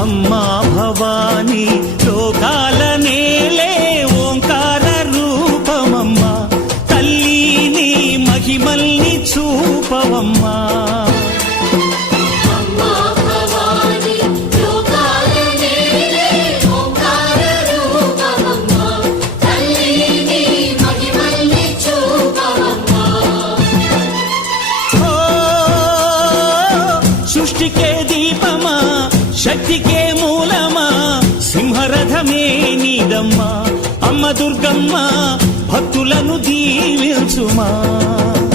అమ్మా భవానీ లోకాల నేలే ఓంకార రూపమమ్మా తల్లి నీ మహిమల్ని చూపవమ్మా సృష్టికే దీపమా శక్తికే మూలమా సింహరథమే నీదమ్మా అమ్మ దుర్గమ్మ భక్తులను దీవించుమా